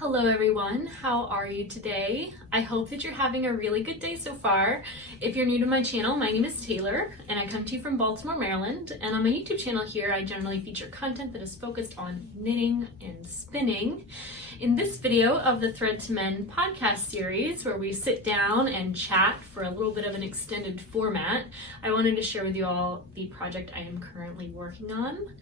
Hello everyone, how are you today? I hope that you're having a really good day so far. If you're new to my channel, my name is Taylor and I come to you from Baltimore, Maryland. And on my YouTube channel here, I generally feature content that is focused on knitting and spinning. In this video of the Thread to Mend podcast series, where we sit down and chat for a little bit of an extended format, I wanted to share with you all the project I am currently working on.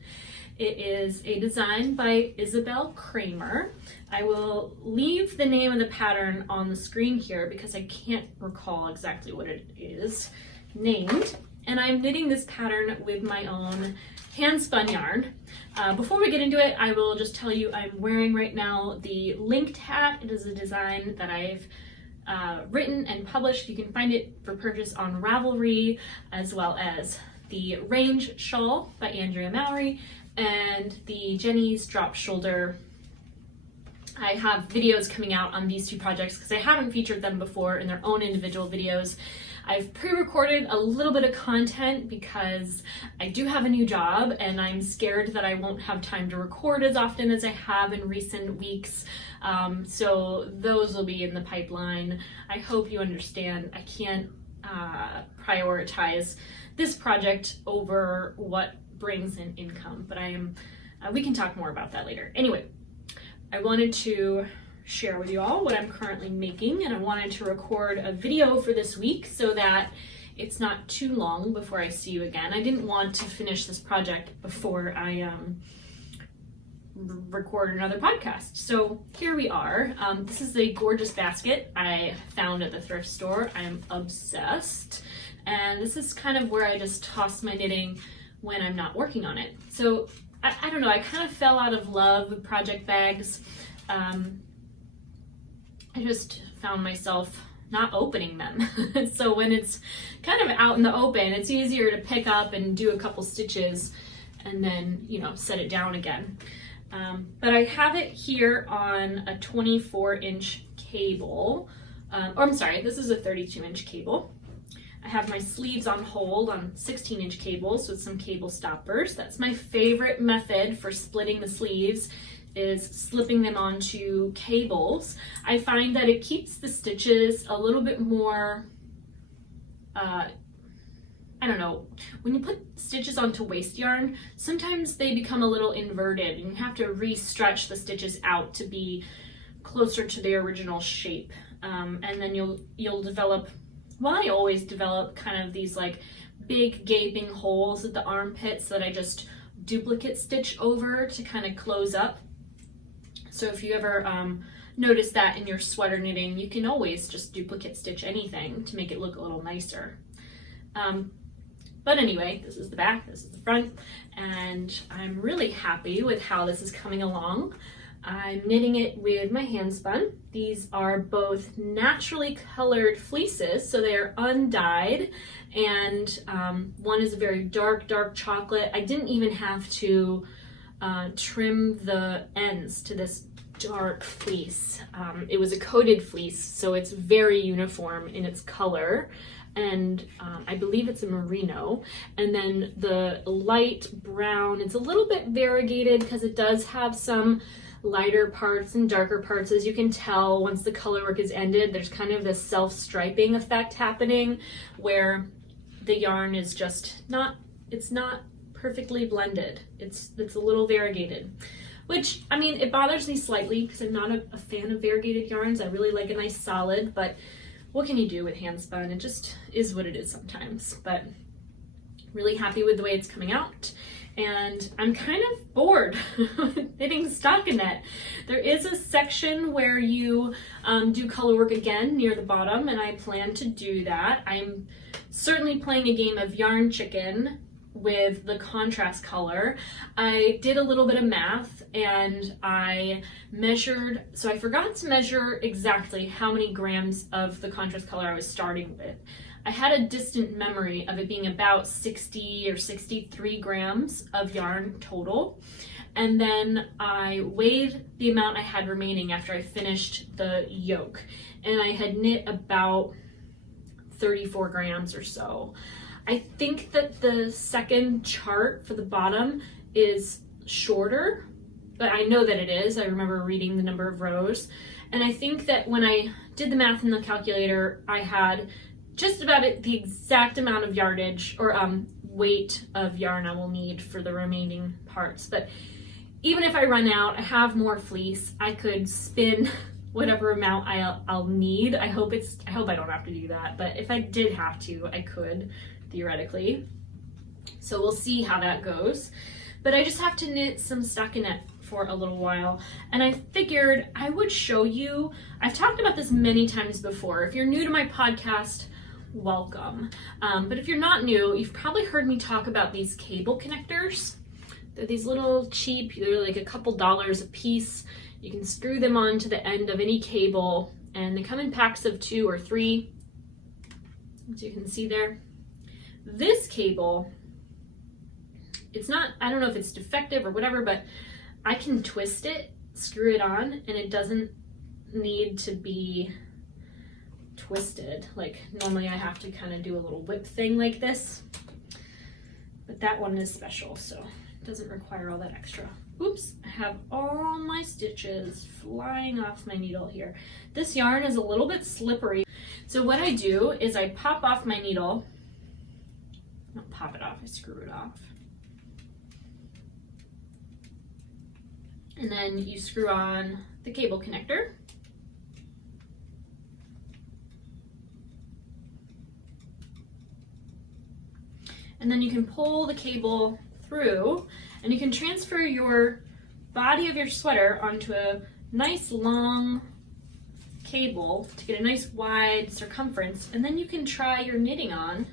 It is a design by Isabelle Kraemer. I will leave the name of the pattern on the screen here because I can't recall exactly what it is named. And I'm knitting this pattern with my own handspun yarn. Before we get into it, I will just tell you I'm wearing right now the linked hat. It is a design that I've written and published. You can find it for purchase on Ravelry, as well as the Range Shawl by Andrea Mowry and the Jenny's Drop Shoulder. I have videos coming out on these two projects because I haven't featured them before in their own individual videos. I've pre-recorded a little bit of content because I do have a new job and I'm scared that I won't have time to record as often as I have in recent weeks. So those will be in the pipeline. I hope you understand I can't prioritize this project over what brings in income, but we can talk more about that later. Anyway, I wanted to share with you all what I'm currently making, and I wanted to record a video for this week so that it's not too long before I see you again. I didn't want to finish this project before I record another podcast. So here we are. This is a gorgeous basket I found at the thrift store. I'm obsessed. And this is kind of where I just toss my knitting when I'm not working on it. So I don't know, I kind of fell out of love with project bags. I just found myself not opening them. So when it's kind of out in the open, it's easier to pick up and do a couple stitches and then, you know, set it down again. But I have it here on a 24-inch cable. I'm sorry, this is a 32-inch cable. I have my sleeves on hold on 16-inch cables with some cable stoppers. That's my favorite method for splitting the sleeves, is slipping them onto cables. I find that it keeps the stitches a little bit more, I don't know, when you put stitches onto waste yarn, sometimes they become a little inverted and you have to re-stretch the stitches out to be closer to their original shape. And then you'll develop, well, I always develop kind of these like big gaping holes at the armpits that I just duplicate stitch over to kind of close up. So if you ever notice that in your sweater knitting, you can always just duplicate stitch anything to make it look a little nicer. But anyway, this is the back, this is the front, and I'm really happy with how this is coming along. I'm knitting it with my handspun. These are both naturally colored fleeces, so they are undyed, and one is a very dark chocolate. I didn't even have to trim the ends to this dark fleece. It was a coated fleece, so it's very uniform in its color, and I believe it's a merino. And then the light brown, it's a little bit variegated because it does have some lighter parts and darker parts. As you can tell, once the color work is ended, there's kind of this self-striping effect happening where the yarn is just it's not perfectly blended. It's a little variegated, which, I mean, it bothers me slightly because I'm not a fan of variegated yarns. I really like a nice solid, but what can you do with handspun? It just is what it is sometimes. But really happy with the way it's coming out. And I'm kind of bored knitting stockinette. There is a section where you do color work again near the bottom, and I plan to do that. I'm certainly playing a game of yarn chicken with the contrast color. I did a little bit of math and I measured, so I forgot to measure exactly how many grams of the contrast color I was starting with. I had a distant memory of it being about 60 or 63 grams of yarn total. And then I weighed the amount I had remaining after I finished the yoke. And I had knit about 34 grams or so. I think that the second chart for the bottom is shorter but I know that it is. I remember reading the number of rows. And I think that when I did the math in the calculator, I had just about the exact amount of yardage or weight of yarn I will need for the remaining parts. But even if I run out, I have more fleece, I could spin whatever amount I'll need. I hope I don't have to do that, but if I did have to, I could, theoretically. So we'll see how that goes. But I just have to knit some stockinette for a little while, and I figured I would show you. I've talked about this many times before. If you're new to my podcast, welcome. But if you're not new, you've probably heard me talk about these cable connectors. They're these little cheap, they're like a couple dollars a piece. You can screw them onto the end of any cable, and they come in packs of 2 or 3, as you can see there. This cable, it's not, I don't know if it's defective or whatever, but I can twist it, screw it on, and it doesn't need to be twisted. Like normally I have to kind of do a little whip thing like this, but that one is special, so it doesn't require all that extra. Oops, I have all my stitches flying off my needle here. This yarn is a little bit slippery. So what I do is I pop off my needle, not pop it off, I screw it off. And then you screw on the cable connector. And then you can pull the cable through, and you can transfer your body of your sweater onto a nice long cable to get a nice wide circumference, and then you can try your knitting on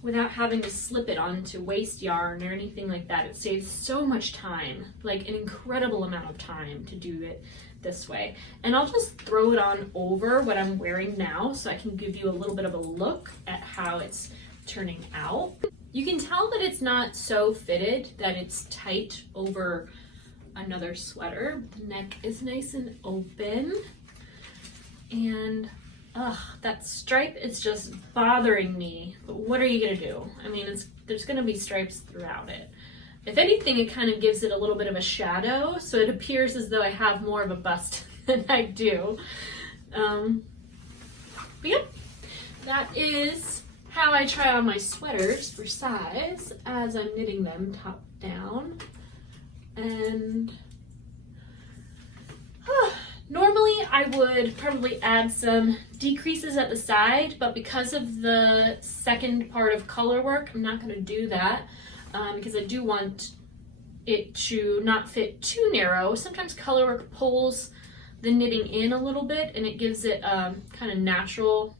without having to slip it onto waste yarn or anything like that. It saves so much time, like an incredible amount of time to do it this way. And I'll just throw it on over what I'm wearing now so I can give you a little bit of a look at how it's turning out. You can tell that it's not so fitted that it's tight over another sweater. The neck is nice and open, and that stripe is just bothering me, but what are you gonna do? I mean, there's gonna be stripes throughout it. If anything, it kind of gives it a little bit of a shadow, so it appears as though I have more of a bust than I do. But yep, that is how I try on my sweaters for size as I'm knitting them top down. And normally I would probably add some decreases at the side, but because of the second part of color work, I'm not going to do that because I do want it to not fit too narrow. Sometimes color work pulls the knitting in a little bit, and it gives it kind of natural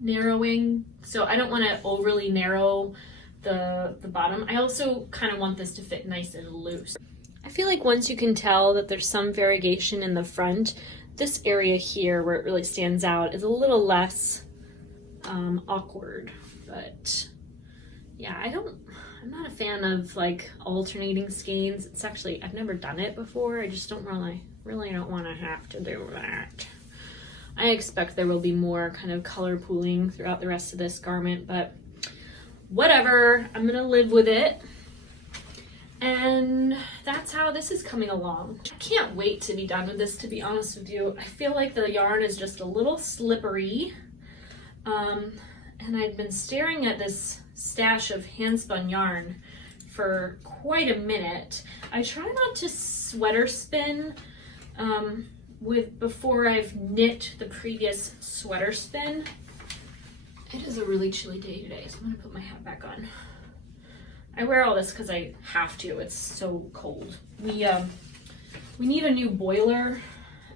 narrowing. So I don't want to overly narrow the bottom. I also kind of want this to fit nice and loose. I feel like once you can tell that there's some variegation in the front, this area here where it really stands out is a little less awkward. But yeah, I'm not a fan of like alternating skeins. It's actually, I've never done it before. I just don't really don't want to have to do that. I expect there will be more kind of color pooling throughout the rest of this garment, but whatever, I'm gonna live with it. And that's how this is coming along. I can't wait to be done with this, to be honest with you. I feel like the yarn is just a little slippery. And I've been staring at this stash of handspun yarn for quite a minute. I try not to sweater spin before I've knit the previous sweater spin. It is a really chilly day today, so I'm gonna put my hat back on. I wear all this because I have to. It's so cold. We need a new boiler,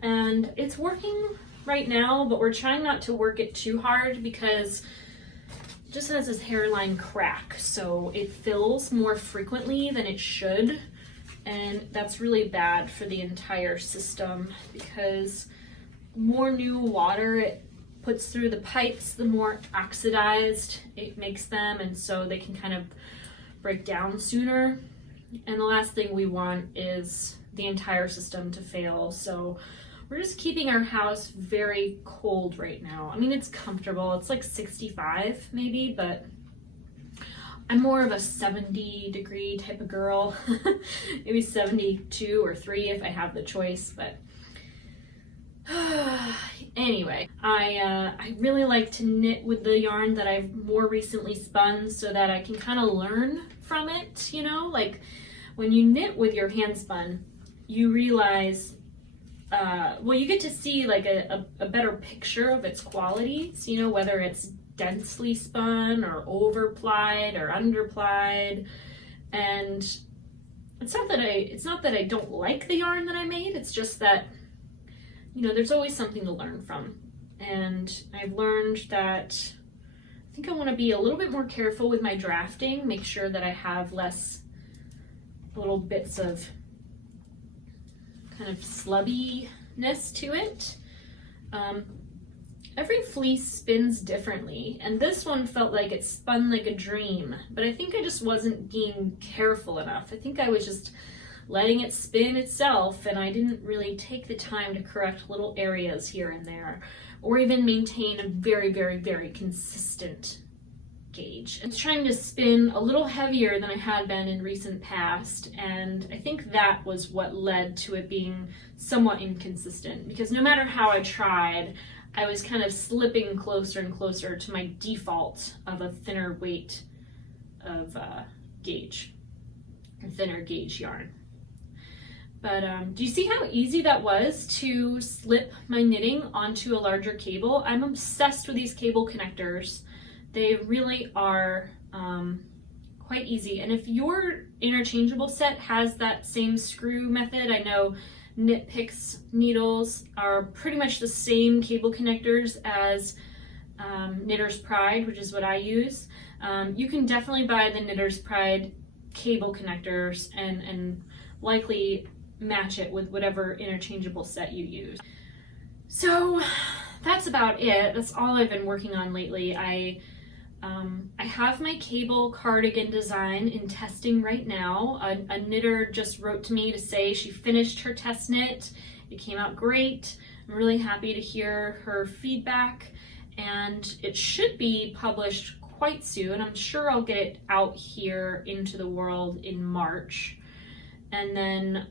and it's working right now, but we're trying not to work it too hard because it just has this hairline crack, so it fills more frequently than it should, and that's really bad for the entire system because the more new water it puts through the pipes, the more oxidized it makes them, and so they can kind of break down sooner. And the last thing we want is the entire system to fail. So we're just keeping our house very cold right now. I mean, it's comfortable. It's like 65 maybe, but I'm more of a 70-degree type of girl, maybe 72 or 3 if I have the choice, but anyway, I really like to knit with the yarn that I've more recently spun so that I can kind of learn from it, you know, like when you knit with your hand spun, you realize, well, you get to see like a better picture of its qualities, you know, whether it's densely spun or overplied or underplied. And it's not that I don't like the yarn that I made, it's just that, you know, there's always something to learn from. And I've learned that I think I want to be a little bit more careful with my drafting, make sure that I have less little bits of kind of slubbiness to it. Every fleece spins differently, and this one felt like it spun like a dream, but I think I just wasn't being careful enough. I think I was just letting it spin itself, and I didn't really take the time to correct little areas here and there, or even maintain a very, very, very consistent gauge. I was trying to spin a little heavier than I had been in recent past, and I think that was what led to it being somewhat inconsistent, because no matter how I tried, I was kind of slipping closer and closer to my default of a thinner weight of gauge, or thinner gauge yarn. But do you see how easy that was to slip my knitting onto a larger cable? I'm obsessed with these cable connectors. They really are quite easy. And if your interchangeable set has that same screw method, I know Knit Picks needles are pretty much the same cable connectors as Knitter's Pride, which is what I use. You can definitely buy the Knitter's Pride cable connectors and likely match it with whatever interchangeable set you use. So that's about it. That's all I've been working on lately. I have my cable cardigan design in testing right now. A knitter just wrote to me to say she finished her test knit. It came out great. I'm really happy to hear her feedback, and it should be published quite soon. I'm sure I'll get it out here into the world in March. And then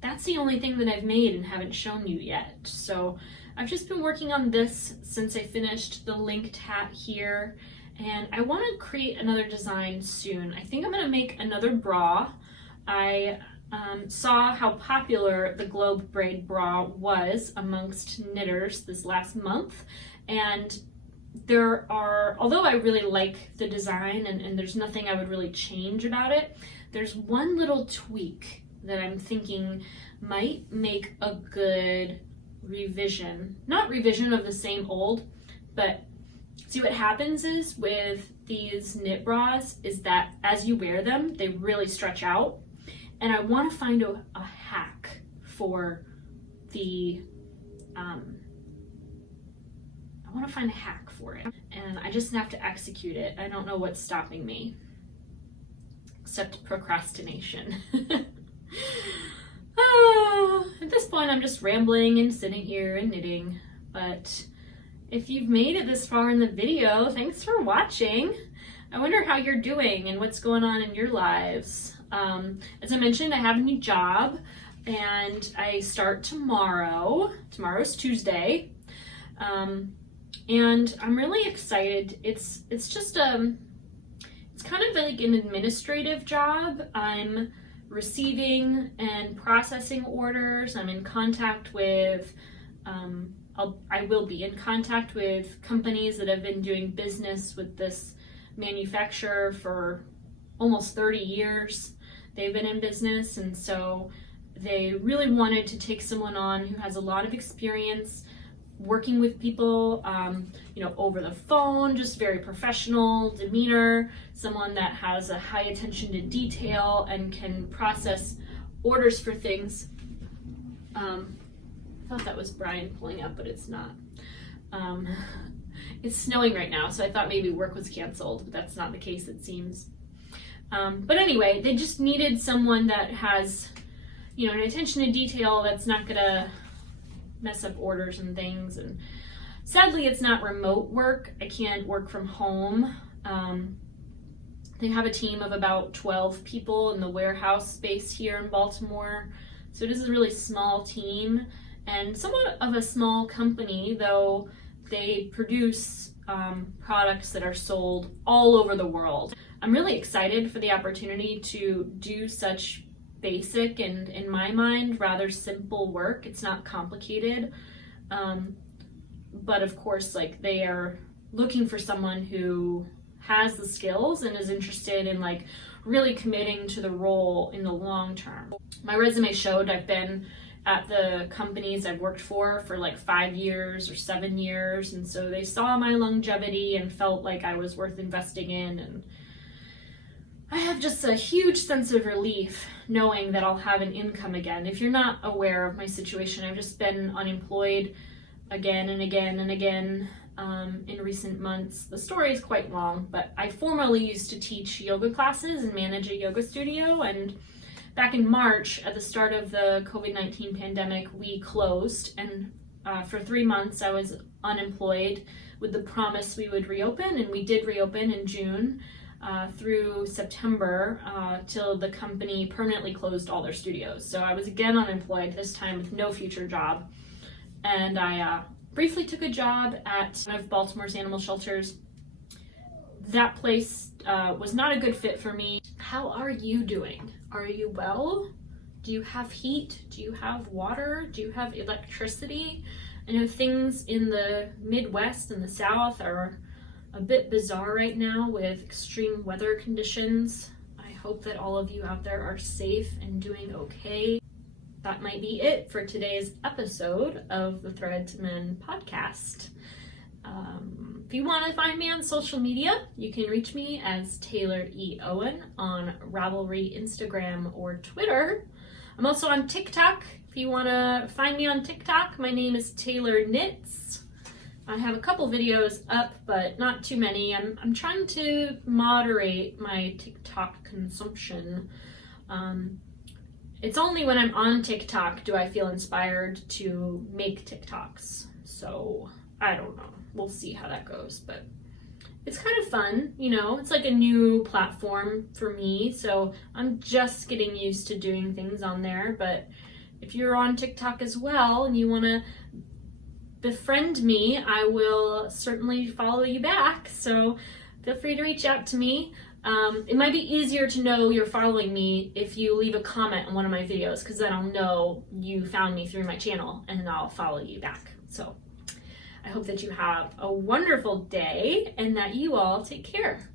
that's the only thing that I've made and haven't shown you yet. So I've just been working on this since I finished the linked hat here, and I want to create another design soon. I think I'm going to make another bra. I saw how popular the globe braid bra was amongst knitters this last month, and there are, although I really like the design and there's nothing I would really change about it, there's one little tweak that I'm thinking might make a good revision. Not revision of the same old, but see what happens is with these knit bras is that as you wear them, they really stretch out. And I want to find a hack for the, I want to find a hack for it. And I just have to execute it. I don't know what's stopping me, except procrastination. At this point, I'm just rambling and sitting here and knitting, but if you've made it this far in the video, thanks for watching. I wonder how you're doing and what's going on in your lives. As I mentioned, I have a new job and I start tomorrow. Tomorrow's Tuesday. And I'm really excited. It's just it's kind of like an administrative job. I'm receiving and processing orders. I'm in contact with, I will be in contact with companies that have been doing business with this manufacturer for almost 30 years. They've been in business, and so they really wanted to take someone on who has a lot of experience working with people, you know, over the phone, just very professional demeanor, someone that has a high attention to detail and can process orders for things. I thought that was Brian pulling up, but it's not. It's snowing right now, so I thought maybe work was canceled, but that's not the case, it seems. But anyway, they just needed someone that has, you know, an attention to detail that's not gonna mess up orders and things. And sadly, it's not remote work. I can't work from home. They have a team of about 12 people in the warehouse space here in Baltimore. So it is a really small team and somewhat of a small company, though they produce products that are sold all over the world. I'm really excited for the opportunity to do such basic and, in my mind, rather simple work. It's not complicated, but of course, like, they are looking for someone who has the skills and is interested in like really committing to the role in the long term. My resume showed I've been at the companies I've worked for like 5 years or 7 years, and so they saw my longevity and felt like I was worth investing in, and I have just a huge sense of relief knowing that I'll have an income again. If you're not aware of my situation, I've just been unemployed again and again and again in recent months. The story is quite long, but I formerly used to teach yoga classes and manage a yoga studio, and back in March, at the start of the COVID-19 pandemic, we closed, and for 3 months I was unemployed with the promise we would reopen, and we did reopen in June through September till the company permanently closed all their studios. So I was again unemployed, this time with no future job, and I briefly took a job at one of Baltimore's animal shelters. That place was not a good fit for me. How are you doing? Are you well? Do you have heat? Do you have water? Do you have electricity? I know things in the Midwest and the South are a bit bizarre right now with extreme weather conditions. I hope that all of you out there are safe and doing okay. That might be it for today's episode of the Thread to Mend podcast. If you want to find me on social media, you can reach me as Tayloreowen on Ravelry, Instagram, or Twitter. I'm also on TikTok. If you want to find me on TikTok, my name is Taylor Knits. I have a couple videos up, but not too many. I'm trying to moderate my TikTok consumption. It's only when I'm on TikTok do I feel inspired to make TikToks. So I don't know. We'll see how that goes, but it's kind of fun, you know. It's like a new platform for me, so I'm just getting used to doing things on there. But if you're on TikTok as well and you want to befriend me, I will certainly follow you back, so feel free to reach out to me. It might be easier to know you're following me if you leave a comment on one of my videos, because then I'll know you found me through my channel and I'll follow you back. So I hope that you have a wonderful day and that you all take care.